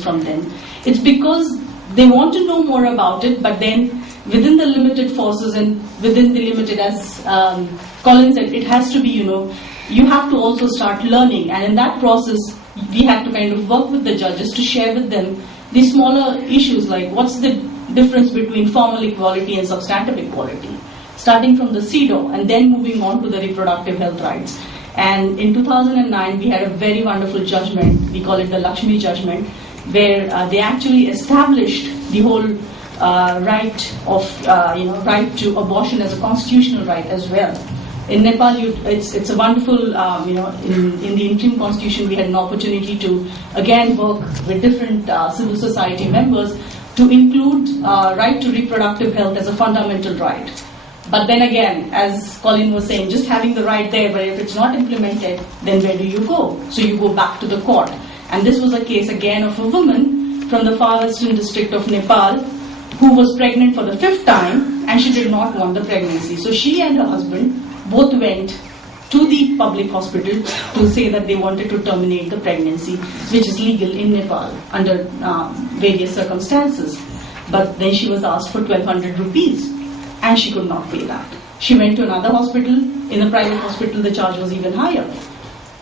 from them. It's because they want to know more about it, but then within the limited forces and within the limited, as Colin said, it has to be, you have to also start learning. And in that process, we had to kind of work with the judges to share with them the smaller issues like what's the difference between formal equality and substantive equality, starting from the CEDAW and then moving on to the reproductive health rights. And in 2009, we had a very wonderful judgment, we call it the Lakshmi judgment, where they actually established the whole right to abortion as a constitutional right as well. In Nepal, it's a wonderful, in the interim constitution, we had an opportunity to again work with different civil society members to include right to reproductive health as a fundamental right. But then again, as Colin was saying, just having the right there, but if it's not implemented, then where do you go? So you go back to the court. And this was a case again of a woman from the far western district of Nepal who was pregnant for the 5th time, and she did not want the pregnancy. So she and her husband both went to the public hospital to say that they wanted to terminate the pregnancy, which is legal in Nepal under various circumstances. But then she was asked for 1,200 rupees, and she could not pay that. She went to another hospital. In a private hospital, the charge was even higher.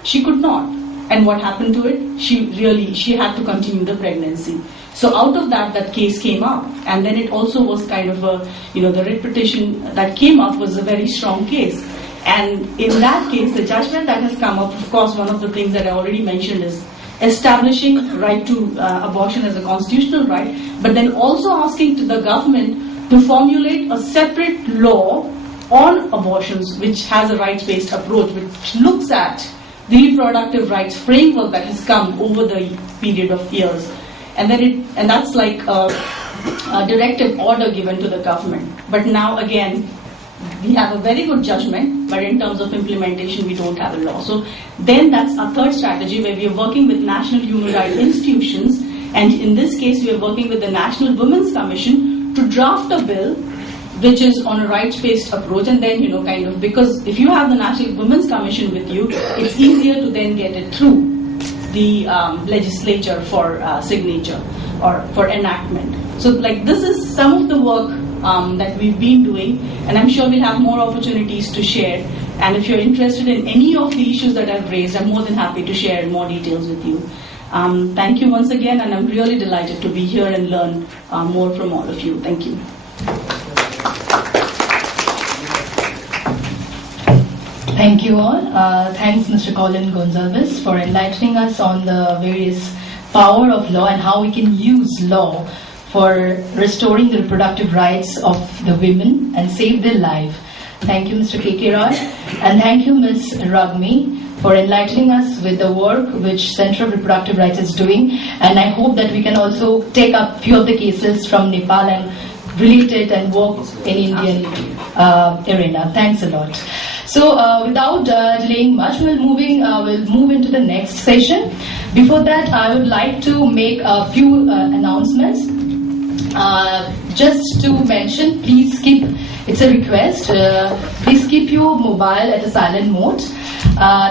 She could not. And what happened to it? She had to continue the pregnancy. So out of that case came up. And then it also was kind of the writ petition that came up was a very strong case. And in that case, the judgment that has come up, of course, one of the things that I already mentioned is establishing right to abortion as a constitutional right, but then also asking to the government to formulate a separate law on abortions which has a rights-based approach, which looks at the reproductive rights framework that has come over the period of years. And then that's like a directive order given to the government. But now again, we have a very good judgment, but in terms of implementation, we don't have a law. So then that's our third strategy, where we are working with national human rights institutions, and in this case, we are working with the National Women's Commission to draft a bill which is on a rights-based approach. And then, because if you have the National Women's Commission with you, it's easier to then get it through the legislature for signature or for enactment. So this is some of the work that we've been doing, and I'm sure we'll have more opportunities to share. And if you're interested in any of the issues that I've raised, I'm more than happy to share more details with you. Thank you once again, and I'm really delighted to be here and learn more from all of you. Thank you. Thank you all. Thanks, Mr. Colin Gonzalez, for enlightening us on the various power of law and how we can use law for restoring the reproductive rights of the women and save their life. Thank you, Mr. K.K. Raj, and thank you, Ms. Ragmi, for enlightening us with the work which Center of Reproductive Rights is doing. And I hope that we can also take up a few of the cases from Nepal and relate it and work in Indian arena. Thanks a lot. So without delaying much, we'll move into the next session. Before that, I would like to make a few announcements. Just to mention, please keep, it's a request, please keep your mobile at a silent mode.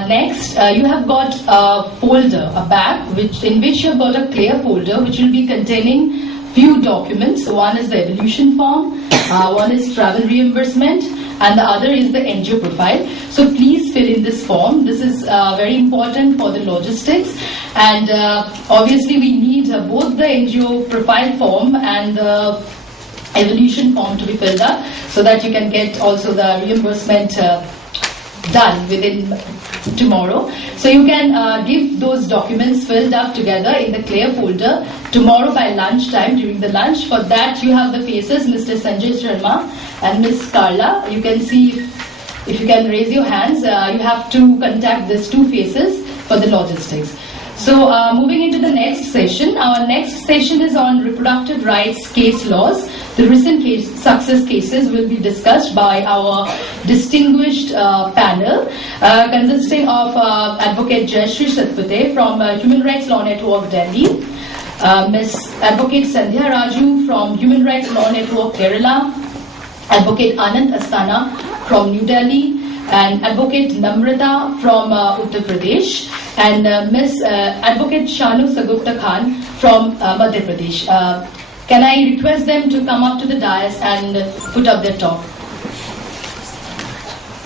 Next, you have got a folder, a bag, in which you have got a clear folder which will be containing few documents. One is the evolution form, one is travel reimbursement, and the other is the NGO profile. So please fill in this form. This is very important for the logistics, and obviously we need both the NGO profile form and the evolution form to be filled up, so that you can get also the reimbursement done within tomorrow. So you can give those documents filled up together in the clear folder tomorrow by lunchtime, during the lunch. For that, you have the faces, Mr. Sanjay Sharma and Ms. Carla. You can see, if you can raise your hands, you have to contact these two faces for the logistics. So moving into the next session, our next session is on reproductive rights case laws. The recent success cases will be discussed by our distinguished panel, consisting of Advocate Jayashree Satpute from Human Rights Law Network, Delhi, Ms. Advocate Sandhya Raju from Human Rights Law Network, Kerala, Advocate Anand Astana from New Delhi, and Advocate Namrata from Uttar Pradesh, and Miss Advocate Shanu Sagupta Khan from Madhya Pradesh. Can I request them to come up to the dais and put up their talk?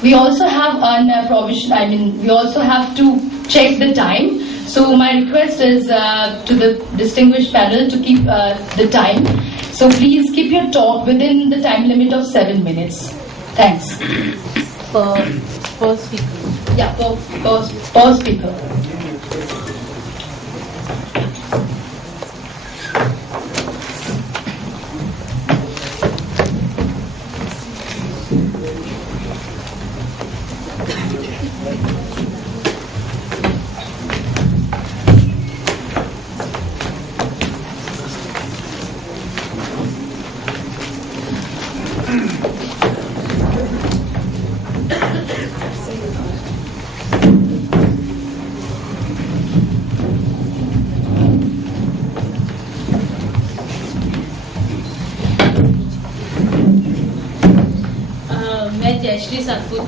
We also have we also have to check the time. So my request is to the distinguished panel to keep the time. So please keep your talk within the time limit of 7 minutes. Thanks. Per speaker. Yeah, per speaker.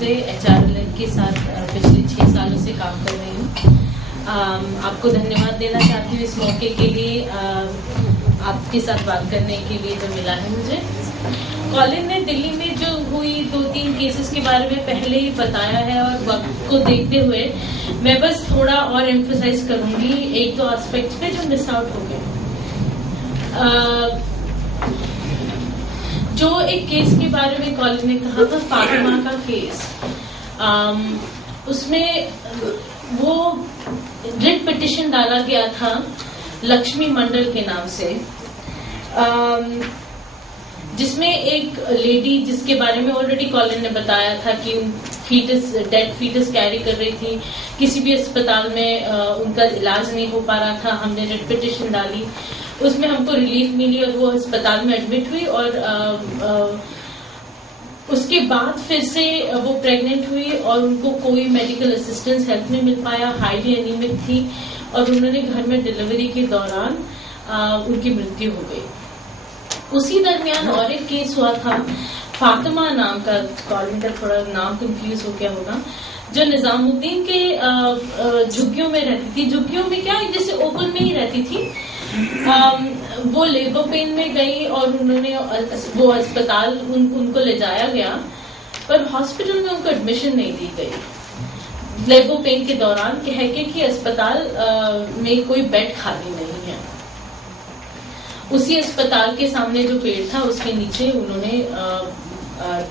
HRLN के साथ पिछले 6 सालों से काम कर रही हूँ। आपको धन्यवाद देना चाहती हूँ इस मौके के लिए, आपके साथ बात करने के लिए जो मिला है मुझे। कॉलिन ने दिल्ली में जो हुई 2-3 केसेस के बारे में पहले ही बताया है, और वक्त को देखते हुए मैं बस थोड़ा और एम्फसाइज करूंगी 1-2 एस्पेक्ट्स पे जो मिस आउट हो गए। जो एक केस के बारे में कॉलिन ने कहा था, फातिमा का केस, उसमें वो रिट पिटिशन डाला गया था लक्ष्मी मंडल के नाम से, जिसमें एक लेडी जिसके बारे में ऑलरेडी कॉलिन ने बताया था कि डेड फीटस कैरी कर रही थी, किसी भी अस्पताल में उनका इलाज नहीं हो पा रहा था। हमने रिट पिटिशन डाली, उसमें हमको रिलीफ मिली और वो अस्पताल में एडमिट हुई, और उसके बाद फिर से वो प्रेग्नेंट हुई और उनको कोई मेडिकल असिस्टेंस हेल्प नहीं मिल पाया, हाईली एनीमिक थी, और उन्होंने घर में डिलीवरी के दौरान उनकी मृत्यु हो गई। उसी दरमियान और एक केस हुआ था फातिमा नाम का, कॉलिन का थोड़ा नाम कंफ्यूज हो गया होगा, जो निजामुद्दीन के झुग्गियों में रहती थी। झुग्गियों में क्या, जैसे ओपन में ही रहती थी। वो लेबर पेन में गई और उन्होंने वो अस्पताल उनको ले जाया गया, पर हॉस्पिटल में उनको एडमिशन नहीं दी गई लेबर पेन के दौरान, कह के कि अस्पताल में कोई बेड खाली नहीं है। उसी अस्पताल के सामने जो पेड़ था उसके नीचे उन्होंने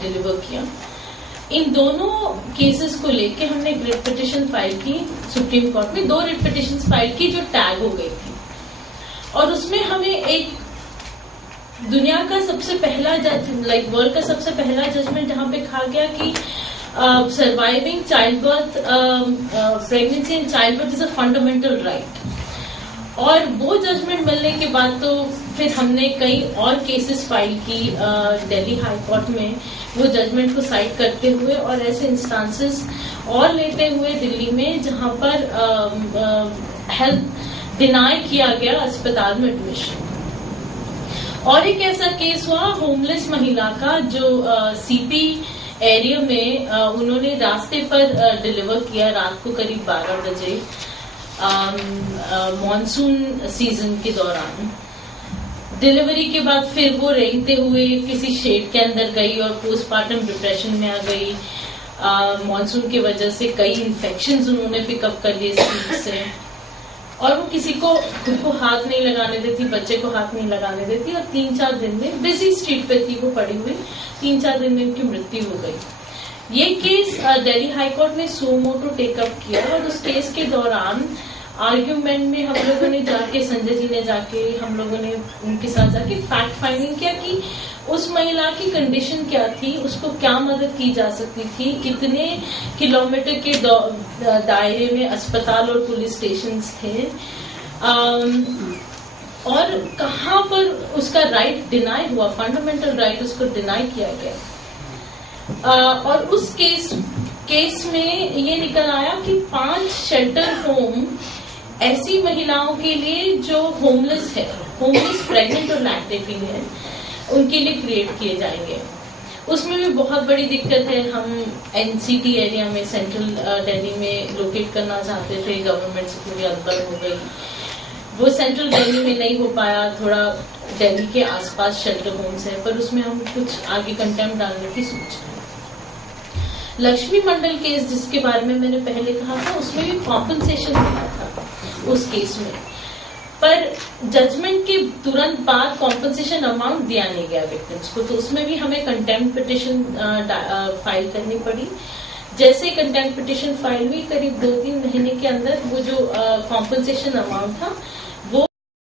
डिलीवर किया। इन दोनों केसेस को लेके हमने रिट पिटिशन फाइल की सुप्रीम कोर्ट में, 2 रिट पिटिशन फाइल की जो टैग हो गई थी, और उसमें हमें एक दुनिया का सबसे पहला वर्ल्ड का सबसे पहला जजमेंट जहां पे कहा गया कि surviving child birth, pregnancy and child birth is a fundamental right. और वो जजमेंट मिलने के बाद तो फिर हमने कई और केसेस फाइल की दिल्ली हाई कोर्ट में, वो जजमेंट को साइट करते हुए और ऐसे इंस्टांसेस और लेते हुए दिल्ली में जहां पर हेल्थ डिनाई किया गया अस्पताल में एडमिशन। और एक ऐसा केस हुआ होमलेस महिला का, जो सीपी एरिया में उन्होंने रास्ते पर डिलीवर किया रात को करीब 12 बजे मॉनसून सीजन के दौरान। डिलीवरी के बाद फिर वो रेंगते हुए किसी शेड के अंदर गई और पोस्टमार्टम डिप्रेशन में आ गई। मॉनसून की वजह से कई इन्फेक्शंस उन्होंने पिकअप कर लिए स्ट्रीट से, और वो किसी को खुद को हाथ नहीं लगाने देती, बच्चे को हाथ नहीं लगाने देती, और 3-4 दिन में बिजी स्ट्रीट पे थी वो पड़ी हुई, 3-4 दिन में उनकी मृत्यु हो गई। ये केस दिल्ली हाई कोर्ट ने सो मोटो टेकअप किया, और उस केस के दौरान आर्ग्यूमेंट में हम लोगों ने जाके, संजय जी ने जाके, हम लोगों ने उनके साथ जाके फैक्ट फाइंडिंग किया कि उस महिला की कंडीशन क्या थी, उसको क्या मदद की जा सकती थी, कितने किलोमीटर के दायरे में अस्पताल और पुलिस स्टेशन थे, और कहाँ पर उसका राइट डिनाई हुआ, फंडामेंटल राइट उसको डिनाई किया गया। और उस केस में ये निकल आया कि 5 शेल्टर होम ऐसी महिलाओं के लिए जो होमलेस प्रेग्नेंट और लैक्टेटिंग है, उनके लिए क्रिएट किए जाएंगे। उसमें भी बहुत बड़ी दिक्कत है। हम एनसीटी एरिया में, सेंट्रल दिल्ली में लोकेट करना चाहते थे, गवर्नमेंट से थोड़ी अदबर हो गई, वो सेंट्रल दिल्ली में नहीं हो पाया, थोड़ा दिल्ली के आसपास शेल्टर होम्स है, पर उसमें हम कुछ आगे कंटेम्प्ट डालने की सोच रहे हैं। लक्ष्मी मंडल केस जिसके बारे में मैंने पहले कहा था, उसमें भी कॉम्पनसेशन मिला था उस केस में, पर जजमेंट के तुरंत बाद कॉम्पनसेशन अमाउंट दिया नहीं गया विक्टिम्स को, तो उसमें भी हमें कंटेम्प्ट पिटिशन फाइल करनी पड़ी। जैसे कंटेम्प्ट पिटिशन फाइल हुई, करीब 2-3 महीने के अंदर वो जो कॉम्पनसेशन अमाउंट था